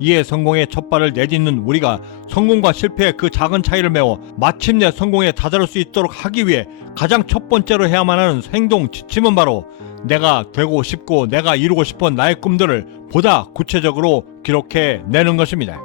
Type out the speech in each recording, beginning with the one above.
이에 성공의 첫 발을 내딛는 우리가 성공과 실패의 그 작은 차이를 메워 마침내 성공에 다다를 수 있도록 하기 위해 가장 첫 번째로 해야만 하는 행동 지침은 바로 내가 되고 싶고 내가 이루고 싶은 나의 꿈들을 보다 구체적으로 기록해 내는 것입니다.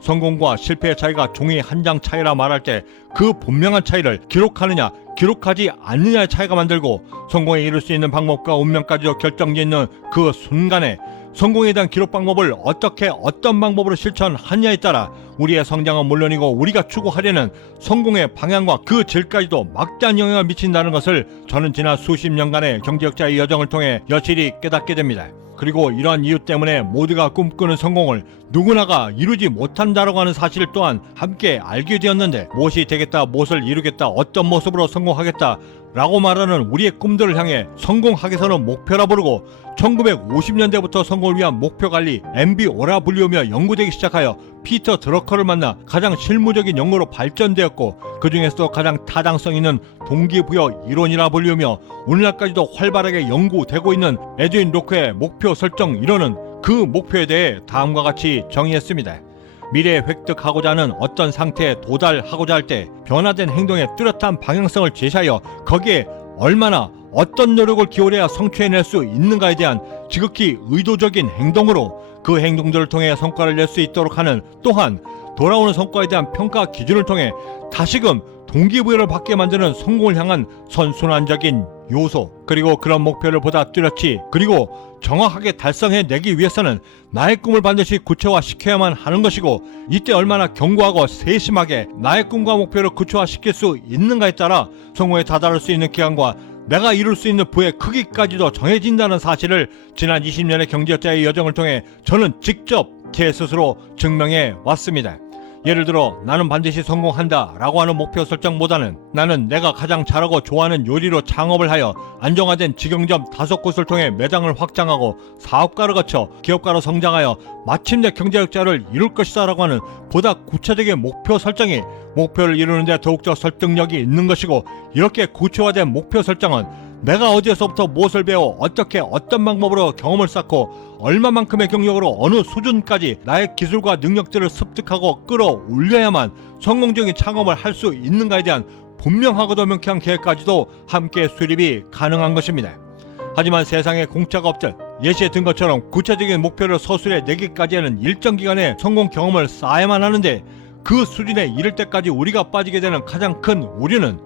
성공과 실패의 차이가 종이 한 장 차이라 말할 때 그 분명한 차이를 기록하느냐 기록하지 않느냐의 차이가 만들고 성공에 이룰 수 있는 방법과 운명까지도 결정짓는 그 순간에 성공에 대한 기록 방법을 어떻게 어떤 방법으로 실천하느냐에 따라 우리의 성장은 물론이고 우리가 추구하려는 성공의 방향과 그 질까지도 막대한 영향을 미친다는 것을 저는 지난 수십 년간의 경제학자의 여정을 통해 여실히 깨닫게 됩니다. 그리고 이러한 이유 때문에 모두가 꿈꾸는 성공을 누구나가 이루지 못한다라고 하는 사실 또한 함께 알게 되었는데, 무엇이 되겠다, 무엇을 이루겠다, 어떤 모습으로 성공하겠다 라고 말하는 우리의 꿈들을 향해 성공하게서는 목표라 부르고 1950년대부터 성공을 위한 목표 관리 MBO라 불리우며 연구되기 시작하여 피터 드러커를 만나 가장 실무적인 연구로 발전되었고, 그 중에서도 가장 타당성 있는 동기부여 이론이라 불리우며 오늘날까지도 활발하게 연구되고 있는 에드윈 로크의 목표 설정 이론은 그 목표에 대해 다음과 같이 정의했습니다. 미래에 획득하고자 하는 어떤 상태에 도달하고자 할 때 변화된 행동의 뚜렷한 방향성을 제시하여 거기에 얼마나 어떤 노력을 기울여야 성취해낼 수 있는가에 대한 지극히 의도적인 행동으로 그 행동들을 통해 성과를 낼 수 있도록 하는, 또한 돌아오는 성과에 대한 평가 기준을 통해 다시금 동기부여를 받게 만드는 성공을 향한 선순환적인 요소, 그리고 그런 목표를 보다 뚜렷이 그리고 정확하게 달성해내기 위해서는 나의 꿈을 반드시 구체화시켜야만 하는 것이고, 이때 얼마나 견고하고 세심하게 나의 꿈과 목표를 구체화시킬 수 있는가에 따라 성공에 다다를 수 있는 기간과 내가 이룰 수 있는 부의 크기까지도 정해진다는 사실을 지난 20년의 경제학자의 여정을 통해 저는 직접 제 스스로 증명해 왔습니다. 예를 들어 나는 반드시 성공한다 라고 하는 목표 설정보다는 나는 내가 가장 잘하고 좋아하는 요리로 창업을 하여 안정화된 직영점 5곳을 통해 매장을 확장하고 사업가를 거쳐 기업가로 성장하여 마침내 경제학자를 이룰 것이다 라고 하는 보다 구체적인 목표 설정이 목표를 이루는 데 더욱더 설득력이 있는 것이고, 이렇게 구체화된 목표 설정은 내가 어디에서부터 무엇을 배워 어떻게 어떤 방법으로 경험을 쌓고 얼마만큼의 경력으로 어느 수준까지 나의 기술과 능력들을 습득하고 끌어올려야만 성공적인 창업을 할 수 있는가에 대한 분명하고도 명쾌한 계획까지도 함께 수립이 가능한 것입니다. 하지만 세상에 공짜가 없듯 예시에 든 것처럼 구체적인 목표를 서술해 내기까지는 일정 기간의 성공 경험을 쌓아야만 하는데, 그 수준에 이를 때까지 우리가 빠지게 되는 가장 큰 오류는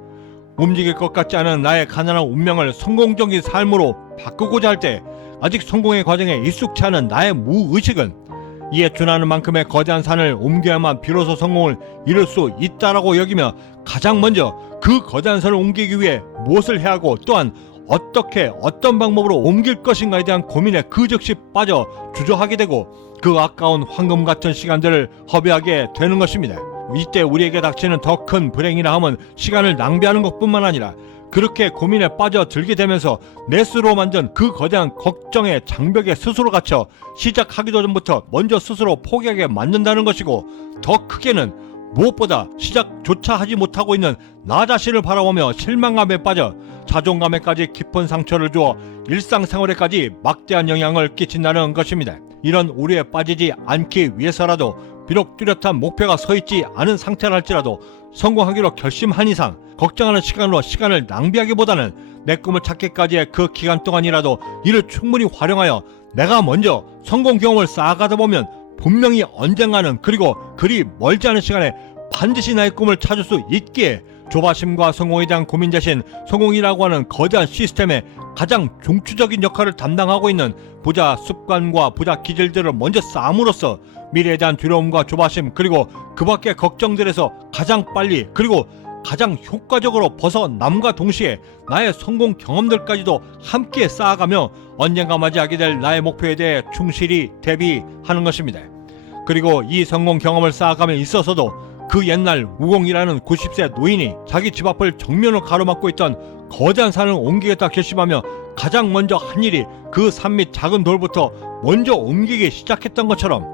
움직일 것 같지 않은 나의 가난한 운명을 성공적인 삶으로 바꾸고자 할 때 아직 성공의 과정에 익숙치 않은 나의 무의식은 이에 준하는 만큼의 거대한 산을 옮겨야만 비로소 성공을 이룰 수 있다라고 여기며 가장 먼저 그 거대한 산을 옮기기 위해 무엇을 해야 하고 또한 어떻게 어떤 방법으로 옮길 것인가에 대한 고민에 그 즉시 빠져 주저하게 되고 그 아까운 황금 같은 시간들을 허비하게 되는 것입니다. 이때 우리에게 닥치는 더 큰 불행이라 함은 시간을 낭비하는 것뿐만 아니라 그렇게 고민에 빠져들게 되면서 내 스스로 만든 그 거대한 걱정의 장벽에 스스로 갇혀 시작하기도 전부터 먼저 스스로 포기하게 만든다는 것이고, 더 크게는 무엇보다 시작조차 하지 못하고 있는 나 자신을 바라보며 실망감에 빠져 자존감에까지 깊은 상처를 주어 일상생활에까지 막대한 영향을 끼친다는 것입니다. 이런 오류에 빠지지 않기 위해서라도 비록 뚜렷한 목표가 서있지 않은 상태라 할지라도 성공하기로 결심한 이상 걱정하는 시간으로 시간을 낭비하기보다는 내 꿈을 찾기까지의 그 기간 동안이라도 이를 충분히 활용하여 내가 먼저 성공 경험을 쌓아가다 보면 분명히 언젠가는, 그리고 그리 멀지 않은 시간에 반드시 나의 꿈을 찾을 수 있기에 조바심과 성공에 대한 고민 대신 성공이라고 하는 거대한 시스템의 가장 중추적인 역할을 담당하고 있는 부자 습관과 부자 기질들을 먼저 쌓음으로써 미래에 대한 두려움과 조바심 그리고 그 밖의 걱정들에서 가장 빨리 그리고 가장 효과적으로 벗어남과 동시에 나의 성공 경험들까지도 함께 쌓아가며 언젠가 맞이하게 될 나의 목표에 대해 충실히 대비하는 것입니다. 그리고 이 성공 경험을 쌓아감에 있어서도 그 옛날 우공이라는 90세 노인이 자기 집 앞을 정면으로 가로막고 있던 거대한 산을 옮기겠다 결심하며 가장 먼저 한 일이 그 산 밑 작은 돌부터 먼저 옮기기 시작했던 것처럼,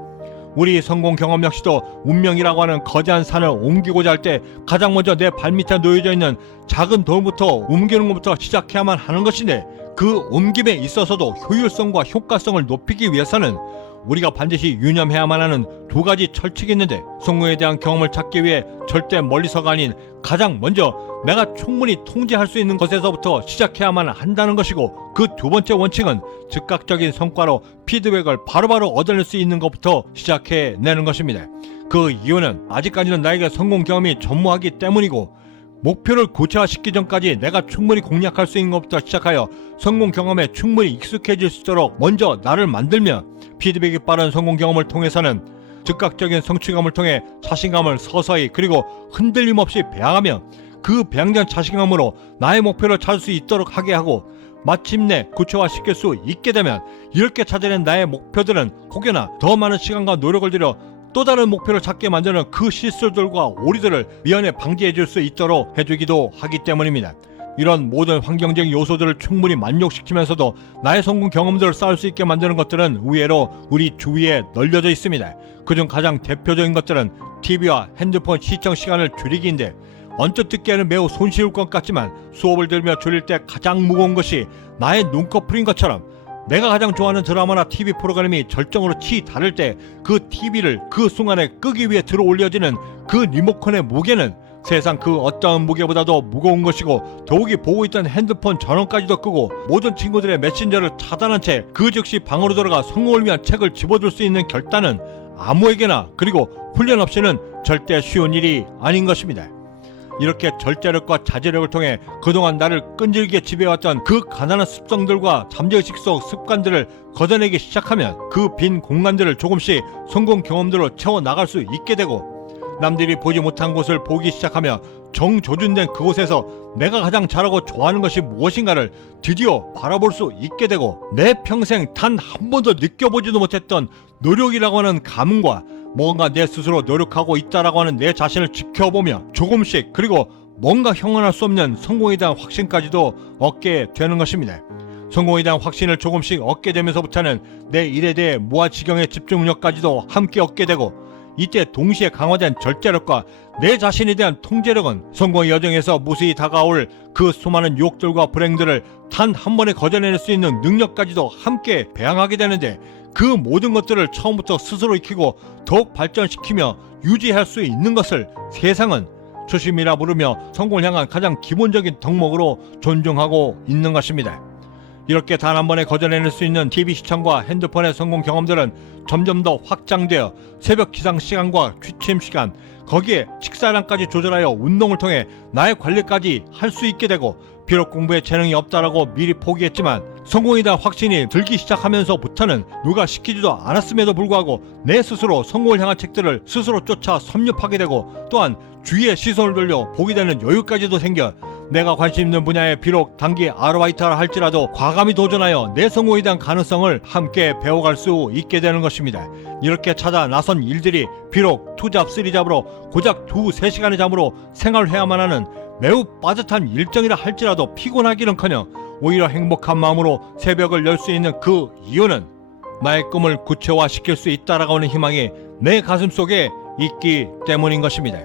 우리 성공 경험 역시도 운명이라고 하는 거대한 산을 옮기고자 할 때 가장 먼저 내 발밑에 놓여져 있는 작은 돌부터 옮기는 것부터 시작해야만 하는 것인데, 그 옮김에 있어서도 효율성과 효과성을 높이기 위해서는 우리가 반드시 유념해야만 하는 두 가지 철칙이 있는데, 성공에 대한 경험을 찾기 위해 절대 멀리서가 아닌 가장 먼저 내가 충분히 통제할 수 있는 것에서부터 시작해야만 한다는 것이고, 그 두 번째 원칙은 즉각적인 성과로 피드백을 바로바로 얻어낼 수 있는 것부터 시작해내는 것입니다. 그 이유는 아직까지는 나에게 성공 경험이 전무하기 때문이고, 목표를 구체화시키기 전까지 내가 충분히 공략할 수 있는 것부터 시작하여 성공 경험에 충분히 익숙해질 수 있도록 먼저 나를 만들며, 피드백이 빠른 성공 경험을 통해서는 즉각적인 성취감을 통해 자신감을 서서히 그리고 흔들림 없이 배양하며, 그 배양된 자신감으로 나의 목표를 찾을 수 있도록 하게 하고, 마침내 구체화시킬 수 있게 되면 이렇게 찾아낸 나의 목표들은 혹여나 더 많은 시간과 노력을 들여 또 다른 목표를 찾게 만드는 그 실수들과 오류들을 미연에 방지해 줄 수 있도록 해주기도 하기 때문입니다. 이런 모든 환경적 요소들을 충분히 만족시키면서도 나의 성공 경험들을 쌓을 수 있게 만드는 것들은 의외로 우리 주위에 널려져 있습니다. 그중 가장 대표적인 것들은 TV와 핸드폰 시청 시간을 줄이기인데, 언뜻 듣기에는 매우 손쉬울 것 같지만 수업을 들으며 줄일 때 가장 무거운 것이 나의 눈꺼풀인 것처럼, 내가 가장 좋아하는 드라마나 TV 프로그램이 절정으로 치달을 때 그 TV를 그 순간에 끄기 위해 들어 올려지는 그 리모컨의 무게는 세상 그 어떠한 무게보다도 무거운 것이고, 더욱이 보고 있던 핸드폰 전원까지도 끄고 모든 친구들의 메신저를 차단한 채 그 즉시 방으로 들어가 성공을 위한 책을 집어줄 수 있는 결단은 아무에게나, 그리고 훈련 없이는 절대 쉬운 일이 아닌 것입니다. 이렇게 절제력과 자제력을 통해 그동안 나를 끈질기게 지배해왔던 그 가난한 습성들과 잠재의식 속 습관들을 걷어내기 시작하면 그 빈 공간들을 조금씩 성공 경험들로 채워나갈 수 있게 되고, 남들이 보지 못한 곳을 보기 시작하며 정조준된 그곳에서 내가 가장 잘하고 좋아하는 것이 무엇인가를 드디어 바라볼 수 있게 되고, 내 평생 단 한 번도 느껴보지도 못했던 노력이라고 하는 감흥과 뭔가 내 스스로 노력하고 있다라고 하는 내 자신을 지켜보며 조금씩, 그리고 뭔가 형언할 수 없는 성공에 대한 확신까지도 얻게 되는 것입니다. 성공에 대한 확신을 조금씩 얻게 되면서부터는 내 일에 대해 무아지경의 집중력까지도 함께 얻게 되고, 이때 동시에 강화된 절제력과 내 자신에 대한 통제력은 성공의 여정에서 무수히 다가올 그 수많은 유혹들과 불행들을 단 한 번에 거절해낼 수 있는 능력까지도 함께 배양하게 되는데, 그 모든 것들을 처음부터 스스로 익히고 더욱 발전시키며 유지할 수 있는 것을 세상은 초심이라 부르며 성공을 향한 가장 기본적인 덕목으로 존중하고 있는 것입니다. 이렇게 단 한 번에 거절해낼 수 있는 TV 시청과 핸드폰의 성공 경험들은 점점 더 확장되어 새벽 기상 시간과 취침 시간, 거기에 식사량까지 조절하여 운동을 통해 나의 관리까지 할 수 있게 되고, 비록 공부에 재능이 없다라고 미리 포기했지만 성공에 대한 확신이 들기 시작하면서부터는 누가 시키지도 않았음에도 불구하고 내 스스로 성공을 향한 책들을 스스로 쫓아 섭렵하게 되고, 또한 주위의 시선을 돌려 보게 되는 여유까지도 생겨 내가 관심 있는 분야에 비록 단기 아르바이트라 할지라도 과감히 도전하여 내 성공에 대한 가능성을 함께 배워갈 수 있게 되는 것입니다. 이렇게 찾아 나선 일들이 비록 투잡 쓰리잡으로 고작 2-3시간의 잠으로 생활해야만 하는 매우 빠듯한 일정이라 할지라도 피곤하기는커녕 오히려 행복한 마음으로 새벽을 열 수 있는 그 이유는 나의 꿈을 구체화시킬 수 있다라고 하는 희망이 내 가슴 속에 있기 때문인 것입니다.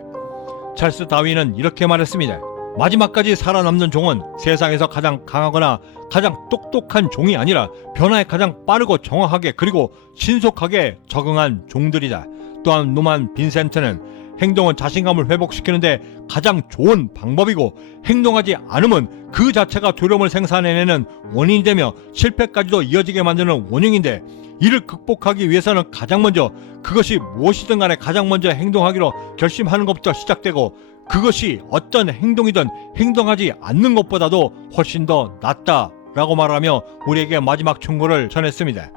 찰스 다윈은 이렇게 말했습니다. 마지막까지 살아남는 종은 세상에서 가장 강하거나 가장 똑똑한 종이 아니라 변화에 가장 빠르고 정확하게 그리고 신속하게 적응한 종들이다. 또한 노만 빈센트는 행동은 자신감을 회복시키는데 가장 좋은 방법이고, 행동하지 않으면 그 자체가 두려움을 생산해내는 원인이 되며 실패까지도 이어지게 만드는 원흉인데, 이를 극복하기 위해서는 가장 먼저 그것이 무엇이든 간에 가장 먼저 행동하기로 결심하는 것부터 시작되고, 그것이 어떤 행동이든 행동하지 않는 것보다도 훨씬 더 낫다라고 말하며 우리에게 마지막 충고를 전했습니다.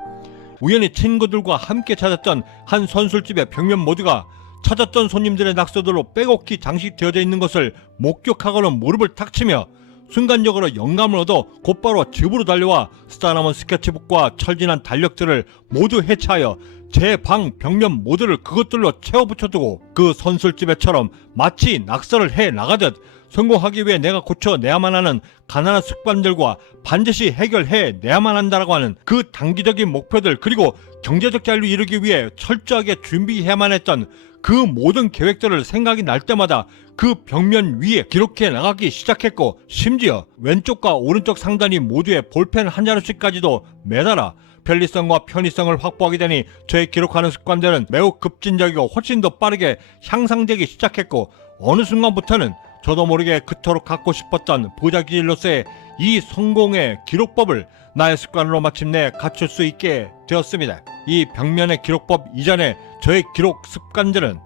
우연히 친구들과 함께 찾았던 한 선술집의 벽면 모두가 찾았던 손님들의 낙서들로 빼곡히 장식되어져 있는 것을 목격하고는 무릎을 탁 치며 순간적으로 영감을 얻어 곧바로 집으로 달려와 쓰다남은 스케치북과 철진한 달력들을 모두 해체하여 제 방 벽면 모두를 그것들로 채워 붙여두고, 그 선술집에처럼 마치 낙서를 해 나가듯 성공하기 위해 내가 고쳐내야만 하는 가난한 습관들과 반드시 해결해내야만 한다라고 하는 그 단기적인 목표들, 그리고 경제적 자유를 이루기 위해 철저하게 준비해야만 했던 그 모든 계획들을 생각이 날 때마다 그 벽면 위에 기록해 나가기 시작했고, 심지어 왼쪽과 오른쪽 상단이 모두에 볼펜 한 자루씩까지도 매달아 편리성과 편의성을 확보하게 되니 저의 기록하는 습관들은 매우 급진적이고 훨씬 더 빠르게 향상되기 시작했고, 어느 순간부터는 저도 모르게 그토록 갖고 싶었던 부자 기질로서의 이 성공의 기록법을 나의 습관으로 마침내 갖출 수 있게 되었습니다. 이 벽면의 기록법 이전에 저의 기록 습관들은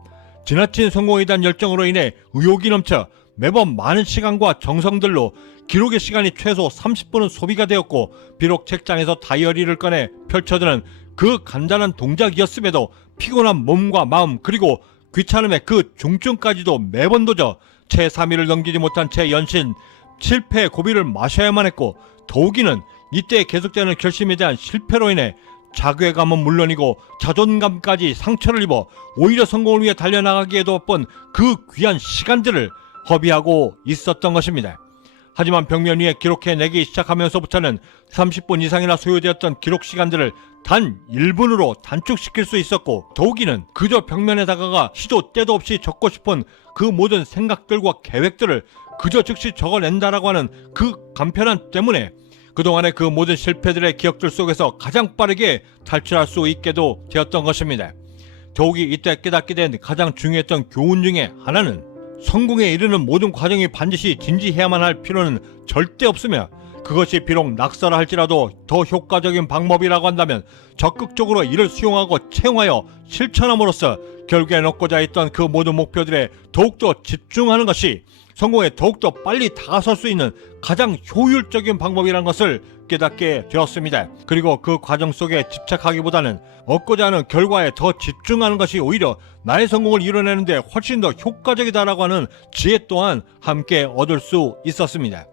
지나친 성공에 대한 열정으로 인해 의욕이 넘쳐 매번 많은 시간과 정성들로 기록의 시간이 최소 30분은 소비가 되었고, 비록 책장에서 다이어리를 꺼내 펼쳐드는 그 간단한 동작이었음에도 피곤한 몸과 마음, 그리고 귀찮음의 그 중증까지도 매번 도저 채 3일을 넘기지 못한 채 연신 실패의 고비를 마셔야만 했고, 더욱이는 이때 계속되는 결심에 대한 실패로 인해 자괴감은 물론이고 자존감까지 상처를 입어 오히려 성공을 위해 달려나가기에도 바쁜 그 귀한 시간들을 허비하고 있었던 것입니다. 하지만 벽면 위에 기록해내기 시작하면서부터는 30분 이상이나 소요되었던 기록 시간들을 단 1분으로 단축시킬 수 있었고, 더욱이는 그저 벽면에 다가가 시도 때도 없이 적고 싶은 그 모든 생각들과 계획들을 그저 즉시 적어낸다라고 하는 그 간편함 때문에 그동안의 그 모든 실패들의 기억들 속에서 가장 빠르게 탈출할 수 있게도 되었던 것입니다. 더욱이 이때 깨닫게 된 가장 중요했던 교훈 중에 하나는, 성공에 이르는 모든 과정이 반드시 진지해야만 할 필요는 절대 없으며, 그것이 비록 낙서라 할지라도 더 효과적인 방법이라고 한다면 적극적으로 이를 수용하고 채용하여 실천함으로써 결국에 놓고자 했던 그 모든 목표들에 더욱더 집중하는 것이 성공에 더욱더 빨리 다가설 수 있는 가장 효율적인 방법이라는 것을 깨닫게 되었습니다. 그리고 그 과정 속에 집착하기보다는 얻고자 하는 결과에 더 집중하는 것이 오히려 나의 성공을 이뤄내는 데 훨씬 더 효과적이다라고 하는 지혜 또한 함께 얻을 수 있었습니다.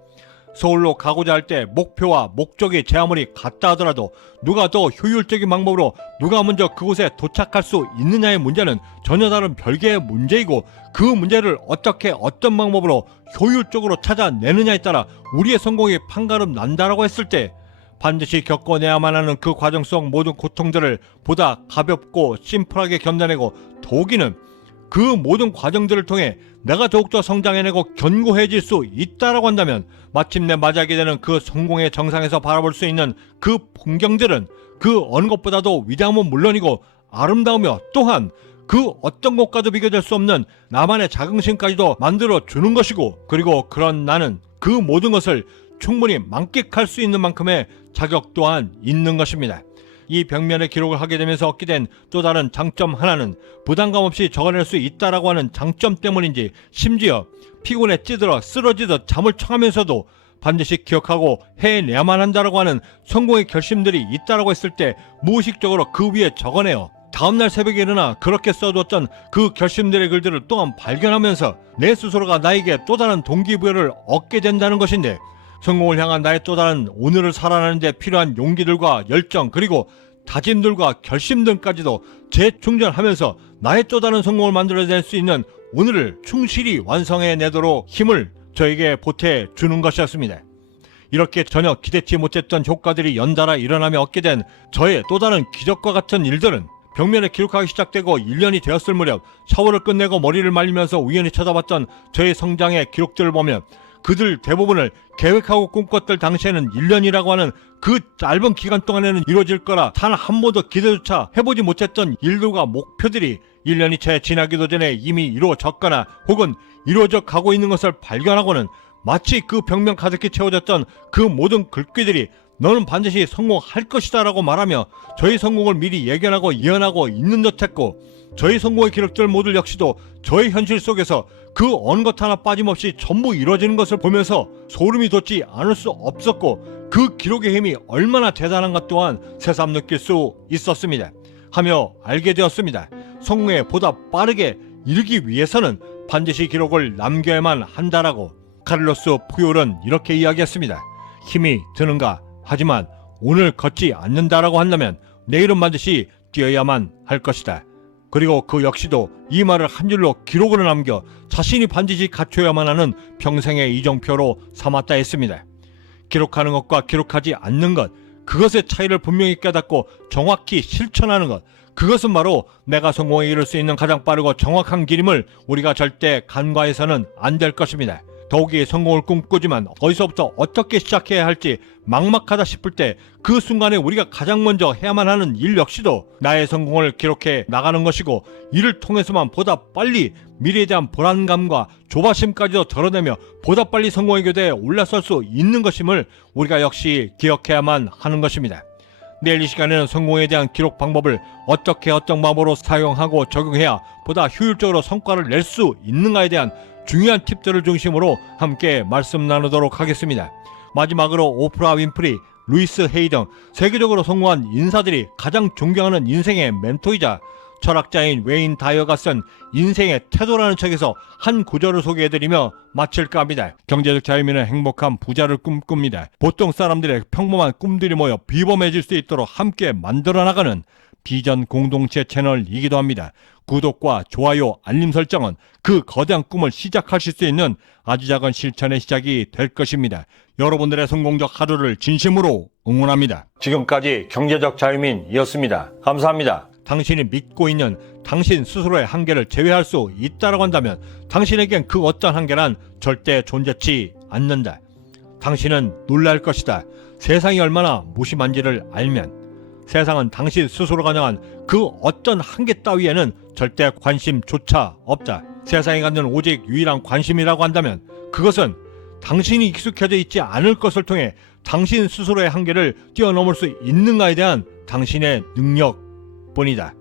서울로 가고자 할 때 목표와 목적이 제 아무리 같다 하더라도 누가 더 효율적인 방법으로 누가 먼저 그곳에 도착할 수 있느냐의 문제는 전혀 다른 별개의 문제이고, 그 문제를 어떻게 어떤 방법으로 효율적으로 찾아내느냐에 따라 우리의 성공이 판가름 난다라고 했을 때, 반드시 겪어내야만 하는 그 과정 속 모든 고통들을 보다 가볍고 심플하게 견뎌내고, 더욱이는 그 모든 과정들을 통해 내가 더욱더 성장해내고 견고해질 수 있다라고 한다면, 마침내 맞이하게 되는 그 성공의 정상에서 바라볼 수 있는 그 풍경들은 그 어느 것보다도 위대함은 물론이고 아름다우며, 또한 그 어떤 것과도 비교될 수 없는 나만의 자긍심까지도 만들어주는 것이고, 그리고 그런 나는 그 모든 것을 충분히 만끽할 수 있는 만큼의 자격 또한 있는 것입니다. 이 벽면의 기록을 하게 되면서 얻게 된 또 다른 장점 하나는 부담감 없이 적어낼 수 있다라고 하는 장점 때문인지, 심지어 피곤에 찌들어 쓰러지듯 잠을 청하면서도 반드시 기억하고 해내야만 한다라고 하는 성공의 결심들이 있다라고 했을 때 무의식적으로 그 위에 적어내어 다음날 새벽에 일어나 그렇게 써두었던 그 결심들의 글들을 또한 발견하면서 내 스스로가 나에게 또 다른 동기부여를 얻게 된다는 것인데, 성공을 향한 나의 또 다른 오늘을 살아가는 데 필요한 용기들과 열정, 그리고 다짐들과 결심들까지도 재충전하면서 나의 또 다른 성공을 만들어낼 수 있는 오늘을 충실히 완성해내도록 힘을 저에게 보태주는 것이었습니다. 이렇게 전혀 기대치 못했던 효과들이 연달아 일어나며 얻게 된 저의 또 다른 기적과 같은 일들은 벽면에 기록하기 시작되고 1년이 되었을 무렵 샤워를 끝내고 머리를 말리면서 우연히 찾아봤던 저의 성장의 기록들을 보면, 그들 대부분을 계획하고 꿈꿨던 당시에는 1년이라고 하는 그 짧은 기간 동안에는 이루어질 거라 단 한 번도 기대조차 해보지 못했던 일들과 목표들이 1년이 채 지나기도 전에 이미 이루어졌거나 혹은 이루어져 가고 있는 것을 발견하고는, 마치 그 벽면 가득히 채워졌던 그 모든 글귀들이 너는 반드시 성공할 것이다 라고 말하며 저희 성공을 미리 예견하고 예언하고 있는 듯했고, 저희 성공의 기록들 모두 역시도 저의 현실 속에서 그 어느 것 하나 빠짐없이 전부 이루어지는 것을 보면서 소름이 돋지 않을 수 없었고, 그 기록의 힘이 얼마나 대단한 것 또한 새삼 느낄 수 있었습니다. 하며 알게 되었습니다. 성공에 보다 빠르게 이르기 위해서는 반드시 기록을 남겨야만 한다라고. 카를로스 푸올은 이렇게 이야기했습니다. 힘이 드는가? 하지만 오늘 걷지 않는다라고 한다면 내일은 반드시 뛰어야만 할 것이다. 그리고 그 역시도 이 말을 한 줄로 기록으로 남겨 자신이 반드시 갖춰야만 하는 평생의 이정표로 삼았다 했습니다. 기록하는 것과 기록하지 않는 것, 그것의 차이를 분명히 깨닫고 정확히 실천하는 것, 그것은 바로 내가 성공에 이를 수 있는 가장 빠르고 정확한 길임을 우리가 절대 간과해서는 안 될 것입니다. 더욱이 성공을 꿈꾸지만 어디서부터 어떻게 시작해야 할지 막막하다 싶을 때 그 순간에 우리가 가장 먼저 해야만 하는 일 역시도 나의 성공을 기록해 나가는 것이고, 이를 통해서만 보다 빨리 미래에 대한 불안감과 조바심까지도 덜어내며 보다 빨리 성공의 교대에 올라설 수 있는 것임을 우리가 역시 기억해야만 하는 것입니다. 내일 이 시간에는 성공에 대한 기록 방법을 어떻게 어떤 방법으로 사용하고 적용해야 보다 효율적으로 성과를 낼 수 있는가에 대한 중요한 팁들을 중심으로 함께 말씀 나누도록 하겠습니다. 마지막으로 오프라 윈프리, 루이스 헤이 등 세계적으로 성공한 인사들이 가장 존경하는 인생의 멘토이자 철학자인 웨인 다이어가 쓴 인생의 태도라는 책에서 한 구절을 소개해드리며 마칠까 합니다. 경제적 자유민은 행복한 부자를 꿈꿉니다. 보통 사람들의 평범한 꿈들이 모여 비범해질 수 있도록 함께 만들어 나가는 비전 공동체 채널이기도 합니다. 구독과 좋아요, 알림 설정은 그 거대한 꿈을 시작하실 수 있는 아주 작은 실천의 시작이 될 것입니다. 여러분들의 성공적 하루를 진심으로 응원합니다. 지금까지 경제적 자유민이었습니다. 감사합니다. 당신이 믿고 있는 당신 스스로의 한계를 제외할 수 있다고 한다면 당신에겐 그 어떤 한계란 절대 존재치 않는다. 당신은 놀랄 것이다. 세상이 얼마나 무심한지를 알면. 세상은 당신 스스로가 정한 그 어떤 한계 따위에는 절대 관심조차 없다. 세상에 갖는 오직 유일한 관심이라고 한다면 그것은 당신이 익숙해져 있지 않을 것을 통해 당신 스스로의 한계를 뛰어넘을 수 있는가에 대한 당신의 능력뿐이다.